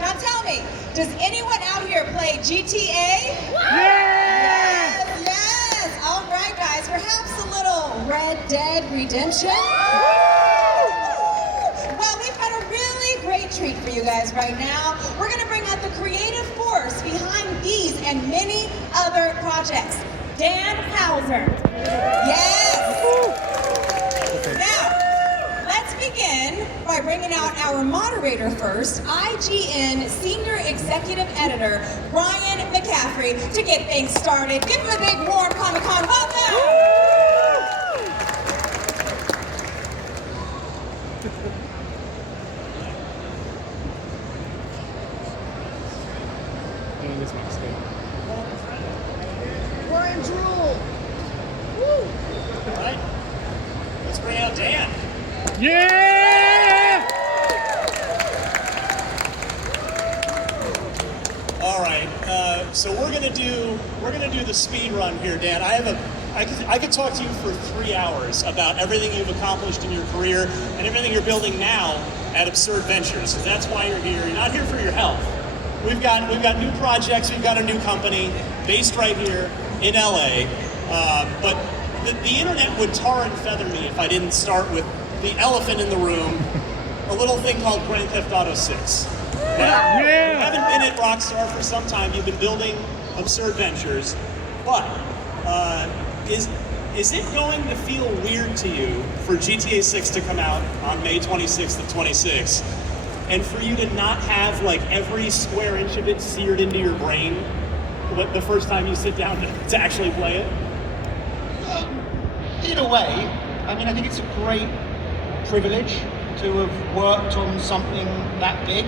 Now tell me, does anyone out here play GTA? Yeah! Yes! All right, guys, perhaps a little Red Dead Redemption? Well, we've got a really great treat for you guys right now. We're going to bring out the creative force behind these and many other projects. Dan Hauser. Yes! Now, let's begin by bringing out our moderator first, IGN Senior Executive Editor, Brian McCaffrey, to get things started. Give him a big warm Comic-Con welcome! Brian's rule! Woo! All right, let's bring out Dan. Yeah! All right, so we're gonna do the speed run here, Dan. I could talk to you for 3 hours about everything you've accomplished in your career and everything you're building now at Absurd Ventures. So that's why you're here. You're not here for your health. We've got new projects. We've got a new company based right here in LA. But the internet would tar and feather me if I didn't start with the elephant in the room, a little thing called Grand Theft Auto 6. Now, you haven't been at Rockstar for some time. You've been building Absurd Ventures, but is it going to feel weird to you for GTA 6 to come out on May 26th of 26, and for you to not have like every square inch of it seared into your brain the first time you sit down to actually play it? In a way, I mean, I think it's a great privilege to have worked on something that big,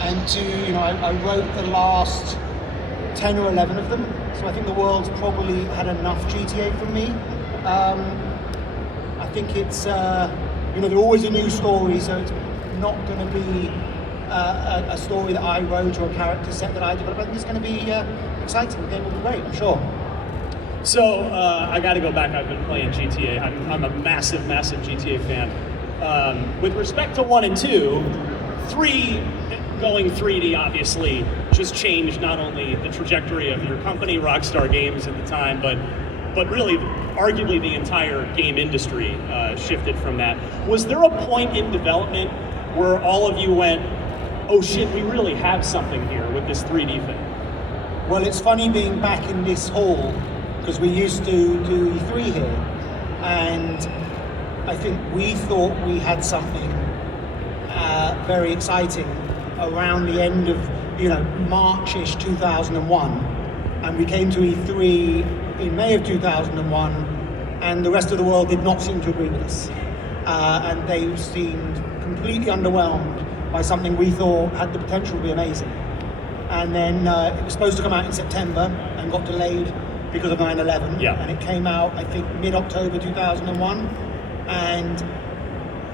and to, you know, I wrote the last 10 or 11 of them, so I think the world's probably had enough GTA from me. I think it's, you know, they're always a new story, so it's not going to be a story that I wrote or a character set that I developed. I think it's going to be exciting. The game will be great, I'm sure. So I got to go back. I've been playing GTA. I'm a massive GTA fan. With respect to 1 and 2, 3 going 3D obviously just changed not only the trajectory of your company, Rockstar Games at the time, but really arguably the entire game industry shifted from that. Was there a point in development where all of you went, oh shit, we really have something here with this 3D thing? Well, it's funny being back in this hall, because we used to do E3 here, and I think we thought we had something very exciting around the end of, you know, March-ish 2001, and we came to E3 in May of 2001, and the rest of the world did not seem to agree with us, and they seemed completely underwhelmed by something we thought had the potential to be amazing. And then it was supposed to come out in September and got delayed because of 9/11, and it came out, I think, mid-October 2001, and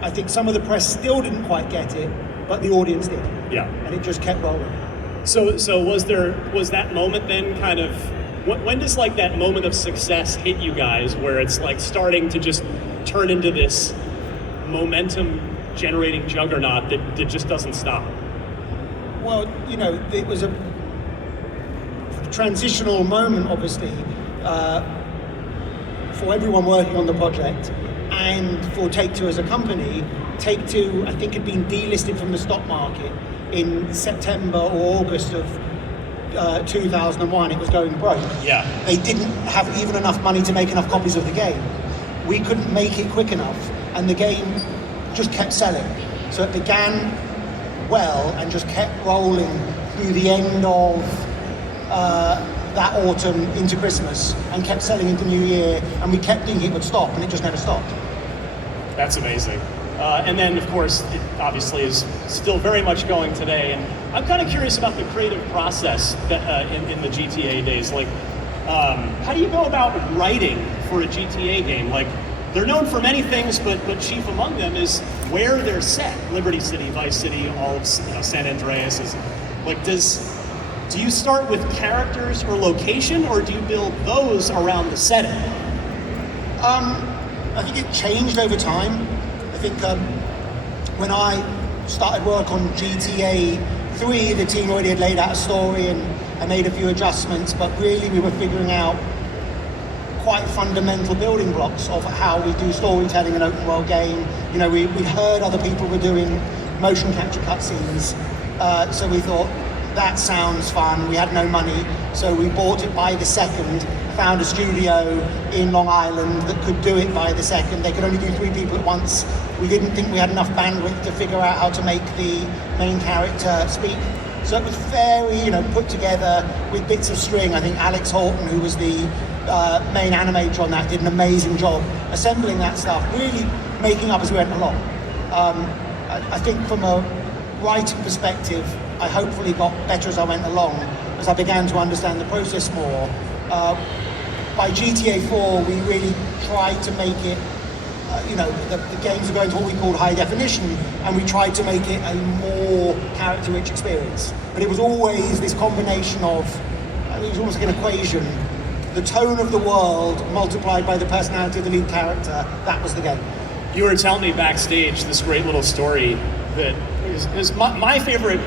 I think some of the press still didn't quite get it, but the audience did. Yeah. And it just kept rolling. So was that moment then kind of, when does like that moment of success hit you guys where it's like starting to just turn into this momentum generating juggernaut that just doesn't stop? Well, you know, it was a transitional moment, obviously, for everyone working on the project, and for Take-Two as a company. Take-Two, I think, had been delisted from the stock market in September or August of 2001. It was going broke. Yeah. They didn't have even enough money to make enough copies of the game. We couldn't make it quick enough, and the game just kept selling. So it began well and just kept rolling through the end of that autumn into Christmas, and kept selling into New Year, and we kept thinking it would stop, and it just never stopped. That's amazing. And then, of course, it obviously is still very much going today. And I'm kind of curious about the creative process that, in the GTA days. Like, how do you go about writing for a GTA game? Like, they're known for many things, but chief among them is where they're set. Liberty City, Vice City, all of San Andreas is like. Do you start with characters or location, or do you build those around the setting? I think it changed over time. I think when I started work on GTA 3, the team already had laid out a story and made a few adjustments, but really we were figuring out quite fundamental building blocks of how we do storytelling in an open world game. You know, we'd heard other people were doing motion capture cutscenes, so we thought that sounds fun. We had no money, so we bought it by the second, found a studio in Long Island that could do it by the second. They could only do 3 people at once. We didn't think we had enough bandwidth to figure out how to make the main character speak. So it was very, you know, put together with bits of string. I think Alex Horton, who was the main animator on that, did an amazing job assembling that stuff, really making up as we went along. I think from a writing perspective, I hopefully got better as I went along, as I began to understand the process more. By GTA 4, we really tried to make it, you know, the games were going to what we called high definition, and we tried to make it a more character-rich experience. But it was always this combination of, it was almost like an equation. The tone of the world multiplied by the personality of the lead character, that was the game. You were telling me backstage this great little story that is my favorite,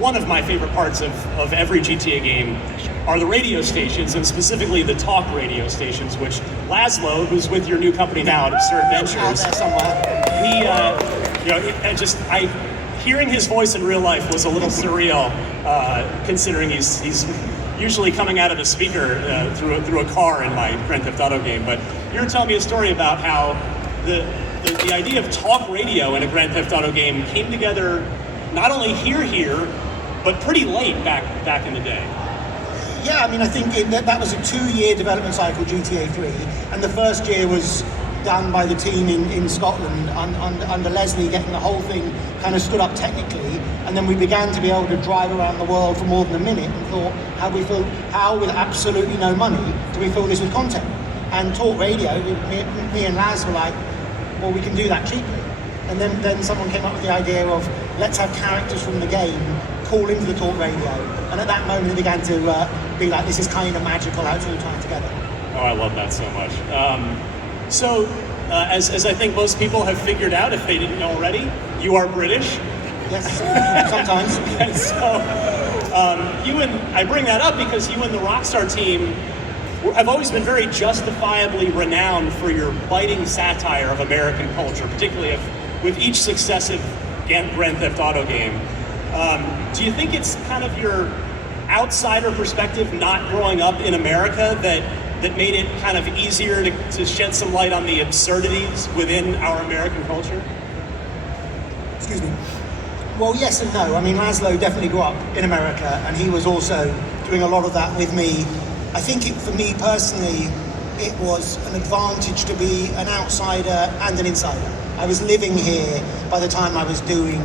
one of my favorite parts of every GTA game are the radio stations, and specifically the talk radio stations, which Laszlo, who's with your new company now at Absurd Ventures, Out there somewhere. he, you know, hearing his voice in real life was a little surreal, considering he's usually coming out of a speaker through a car in my Grand Theft Auto game. But you were telling me a story about how the idea of talk radio in a Grand Theft Auto game came together not only here, but pretty late back in the day. Yeah, I mean, I think that was a 2-year development cycle, GTA 3, and the first year was done by the team in Scotland under Leslie, getting the whole thing kind of stood up technically, and then we began to be able to drive around the world for more than a minute and thought, how with absolutely no money do we fill this with content? And talk radio, me and Laz were like, well, we can do that cheaply. And then someone came up with the idea of, let's have characters from the game call into the talk radio, and at that moment it began to be like, this is kind of magical how it's all tied together. Oh, I love that so much. As I think most people have figured out, if they didn't know already, you are British. Yes, sometimes. And so, I bring that up because you and the Rockstar team have always been very justifiably renowned for your biting satire of American culture, particularly with each successive Grand Theft Auto game. Do you think it's kind of your outsider perspective, not growing up in America, that made it kind of easier to shed some light on the absurdities within our American culture? Excuse me. Well, yes and no. I mean, Laszlo definitely grew up in America, and he was also doing a lot of that with me. I think for me personally, it was an advantage to be an outsider and an insider. I was living here by the time I was doing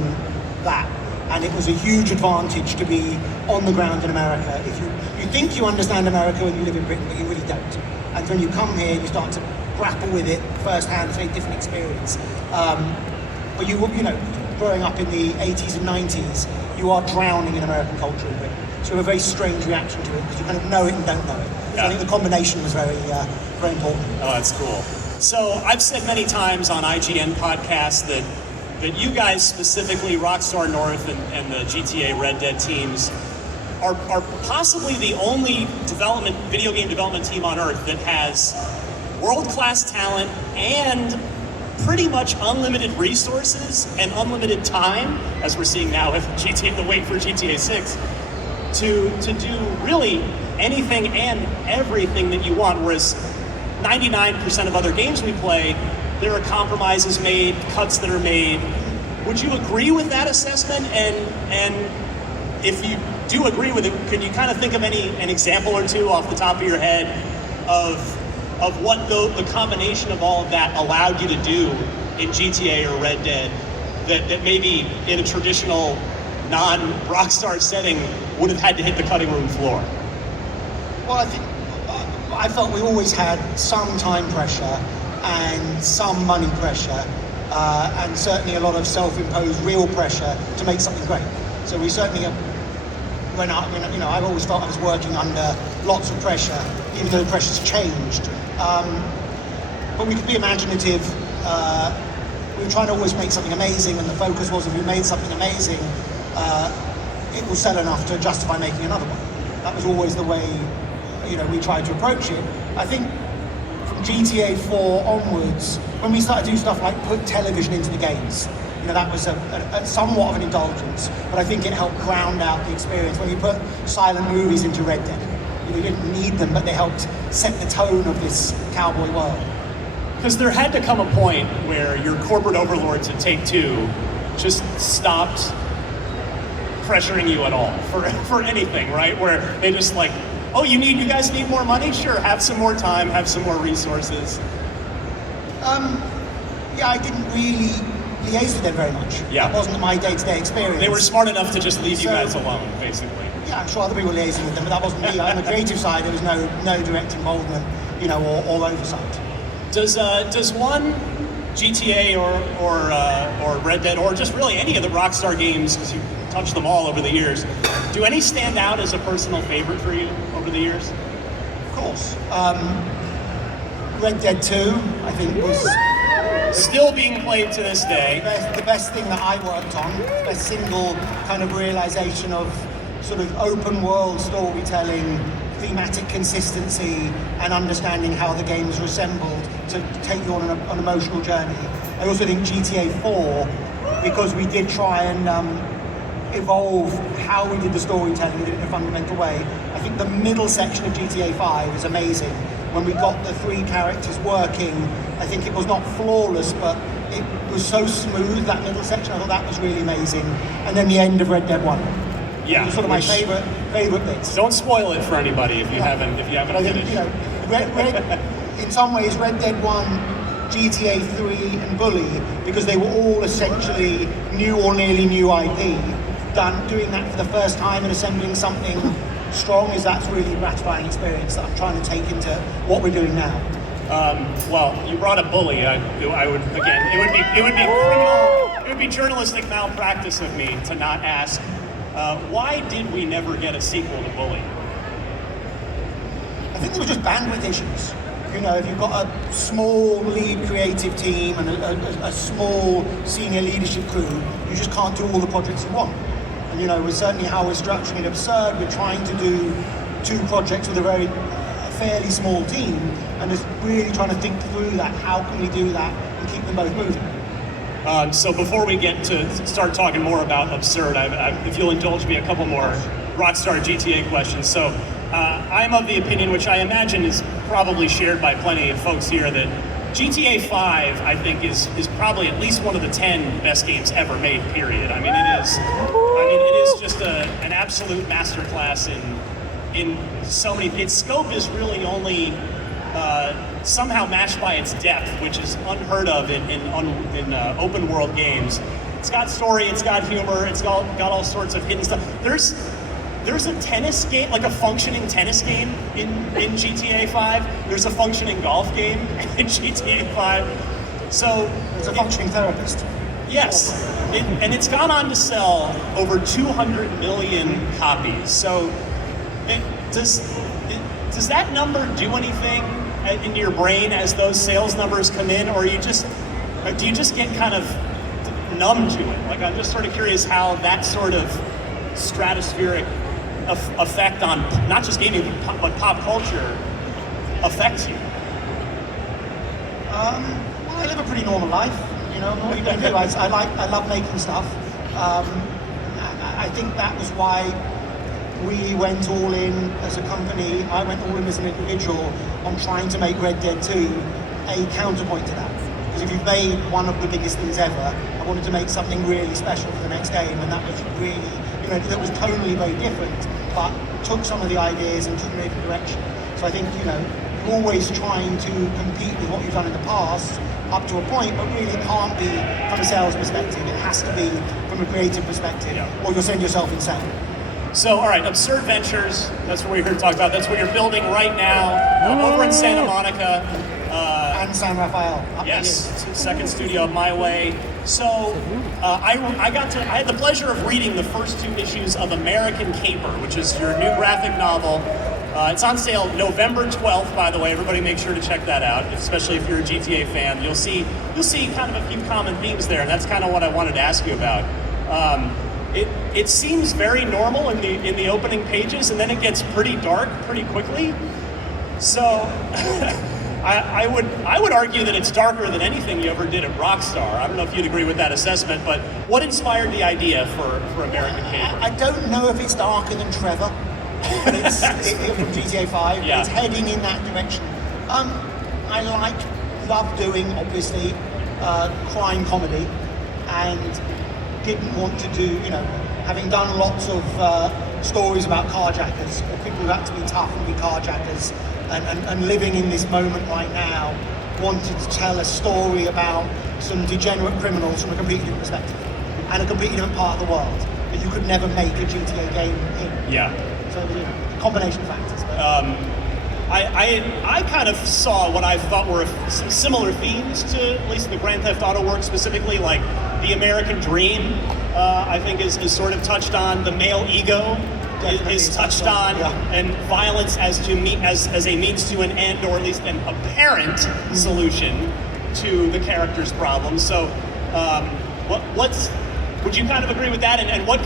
that, and it was a huge advantage to be on the ground in America. If you think you understand America when you live in Britain, but you really don't. And when you come here, you start to grapple with it firsthand. It's a very different experience. But you know, growing up in the 80s and 90s, you are drowning in American culture in Britain. So you have a very strange reaction to it because you kind of know it and don't know it. So I think the combination was very, very important. Oh, that's cool. So I've said many times on IGN podcasts that you guys, specifically Rockstar North and the GTA Red Dead teams, are possibly the only video game development team on Earth that has world-class talent and pretty much unlimited resources and unlimited time, as we're seeing now with the wait for GTA 6, to do really anything and everything that you want, whereas 99% of other games we play, there are compromises made, cuts that are made. Would you agree with that assessment? And if you do agree with it, could you kind of think of an example or two off the top of your head of what the combination of all of that allowed you to do in GTA or Red Dead that maybe in a traditional non-Rockstar setting would have had to hit the cutting room floor? Well, I felt we always had some time pressure and some money pressure, and certainly a lot of self-imposed real pressure to make something great. So we certainly, I've always felt I was working under lots of pressure, even though the pressure's changed. But we could be imaginative. We were trying to always make something amazing, and the focus was if we made something amazing, it will sell enough to justify making another one. That was always the way, we tried to approach it. I think from GTA 4 onwards, when we started to do stuff like put television into the games, that was a somewhat of an indulgence, but I think it helped ground out the experience. When we put silent movies into Red Dead, we didn't need them, but they helped set the tone of this cowboy world. Because there had to come a point where your corporate overlords at Take-Two just stopped pressuring you at all for anything, right? Where they just like, oh, you guys need more money? Sure, have some more time, have some more resources. Yeah, I didn't really liaise with them very much. Yeah. That wasn't my day-to-day experience. They were smart enough to just leave you guys alone, basically. Yeah, I'm sure other people were liaising with them, but that wasn't me. On the creative side, there was no direct involvement, or oversight. Does one GTA or Red Dead, or just really any of the Rockstar games, because you've touched them all over the years, do any stand out as a personal favorite for you over the years? Of course. Red Dead 2, I think, was still being played to this day. The best thing that I worked on, the best single kind of realization of sort of open world storytelling, thematic consistency, and understanding how the games were assembled to take you on an emotional journey. I also think GTA 4, because we did try and evolve how we did the storytelling, we did it in a fundamental way. I think the middle section of GTA 5 is amazing. When we got the three characters working, I think it was not flawless, but it was so smooth, that middle section. I thought that was really amazing. And then the end of Red Dead 1. Yeah, it was sort of my favorite bits. Don't spoil it for anybody if you haven't finished. In some ways, Red Dead 1, GTA 3, and Bully, because they were all essentially new or nearly new IP, doing that for the first time and assembling something strong, that's really gratifying experience that I'm trying to take into what we're doing now. Well, you brought up Bully. I would again. It would be journalistic malpractice of me to not ask. Why did we never get a sequel to Bully? I think there were just bandwidth issues. If you've got a small lead creative team and a small senior leadership crew, you just can't do all the projects you want. And with certainly how we're structuring it absurd, we're trying to do 2 projects with a fairly small team, and just really trying to think through that. How can we do that and keep them both moving? So before we get to start talking more about absurd, if you'll indulge me a couple more Rockstar GTA questions. So I'm of the opinion, which I imagine is probably shared by plenty of folks here, that GTA 5, I think, is probably at least one of the 10 best games ever made, period. I mean, it is just an absolute masterclass in so many. Its scope is really only somehow matched by its depth, which is unheard of in open world games. It's got story, it's got humor, it's got all sorts of hidden stuff. There's a tennis game, like a functioning tennis game in GTA 5. There's a functioning golf game in GTA 5. So it's a functioning therapist. Yes, and it's gone on to sell over 200 million copies. So does that number do anything in your brain as those sales numbers come in, or do you just get kind of numb to it? Like, I'm just sort of curious how that sort of stratospheric effect on not just gaming but pop culture affects you. Well, I live a pretty normal life. What are you going to do? I love making stuff. I think that was why we went all in as a company. I went all in as an individual on trying to make Red Dead 2 a counterpoint to that. Because if you've made one of the biggest things ever, I wanted to make something really special for the next game, and that was really, that was tonally very different, but took some of the ideas and took them in a different direction. So I think, you're always trying to compete with what you've done in the past up to a point, but really it can't be from a sales perspective. It has to be from a creative perspective, or you'll send yourself insane. So, all right, Absurd Ventures, that's what we're here to talk about. That's what you're building right now over in Santa Monica. And San Rafael. Yes, second studio of My Way. So, I had the pleasure of reading the first 2 issues of American Caper, which is your new graphic novel. It's on sale November 12th, by the way. Everybody make sure to check that out, especially if you're a GTA fan. You'll see kind of a few common themes there, and that's kind of what I wanted to ask you about. it seems very normal in the opening pages, and then it gets pretty dark pretty quickly. So I would argue that it's darker than anything you ever did at Rockstar. I don't know if you'd agree with that assessment, but what inspired the idea for American Caper? I don't know if it's darker than Trevor, but it's from GTA 5. Yeah. It's heading in that direction. I love doing, obviously, crime comedy, and didn't want to do, having done lots of stories about carjackers, or people who had to be tough and be carjackers, and living in this moment right now, wanted to tell a story about some degenerate criminals from a completely different perspective, and a completely different part of the world that you could never make a GTA game in. Yeah. So, a combination of factors. I kind of saw what I thought were some similar themes to, at least in the Grand Theft Auto work specifically, like the American dream, I think is sort of touched on. The male ego is touched on, yeah. And violence as a means to an end, or at least an apparent solution to the character's problems. So, would you kind of agree with that? And what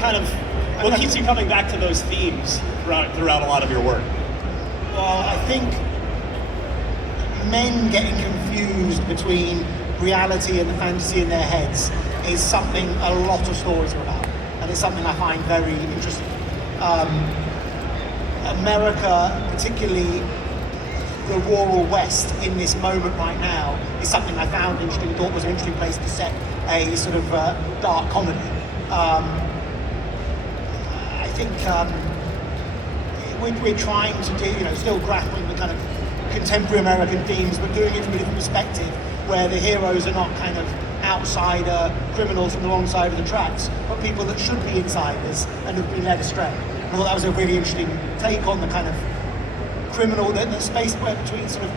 keeps you coming back to those themes throughout a lot of your work? Well, I think men getting confused between reality and the fantasy in their heads is something a lot of stories are about, and it's something I find very interesting. America, particularly the rural West in this moment right now, is something I found interesting, thought was an interesting place to set a sort of dark comedy. I think we're trying to do, still grappling with kind of contemporary American themes, but doing it from a different perspective, where the heroes are not kind of outsider criminals from the wrong side of the tracks, but people that should be insiders and have been led astray. I thought that was a really interesting take on the kind of criminal, the space where between sort of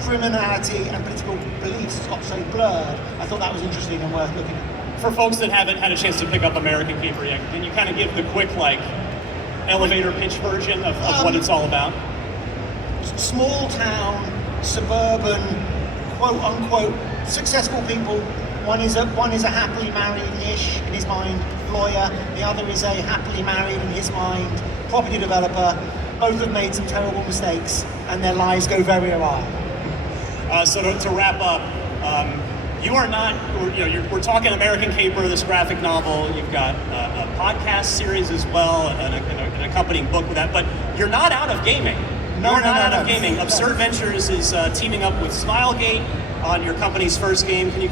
criminality and political beliefs has got so blurred. I thought that was interesting and worth looking at. For folks that haven't had a chance to pick up American Caper yet, can you kind of give the quick, elevator pitch version of what it's all about? Small town, suburban, quote unquote, successful people. One is a happily married-ish, in his mind, lawyer. The other is a happily married, in his mind, property developer. Both have made some terrible mistakes, and their lives go very awry. So to wrap up, you are not, we're talking American Caper, this graphic novel. You've got a podcast series as well, and an accompanying book with that. But you're not out of gaming. You're not out of gaming. Absurd Ventures is teaming up with Smilegate on your company's first game. Can you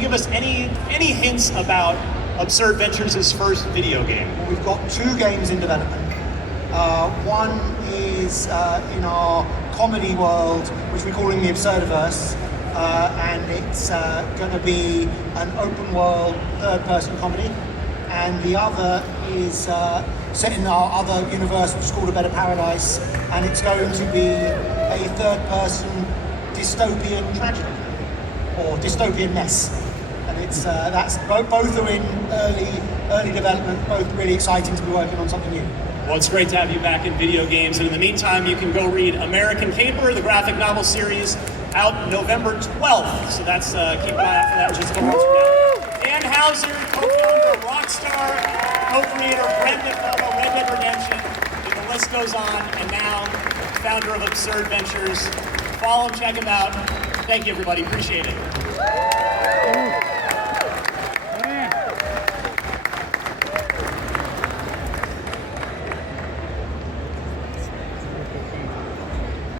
give us any hints about Absurd Ventures' first video game? Well, we've got 2 games in development. One is in our comedy world, which we're calling the Absurdiverse, and it's going to be an open world third-person comedy. And the other is set in our other universe, which is called A Better Paradise, and it's going to be a third-person dystopian tragedy, or dystopian mess. And it's both are in early development, both really exciting to be working on something new. Well, it's great to have you back in video games, and in the meantime, you can go read American Caper, the graphic novel series, out November 12th. So that's keep an eye out for that. Just a couple months from now. Dan Houser, co-founder of Rockstar, co-creator of Red Dead Redemption, and the list goes on, and now founder of Absurd Ventures. Follow him, check him out. Thank you, everybody. Appreciate it.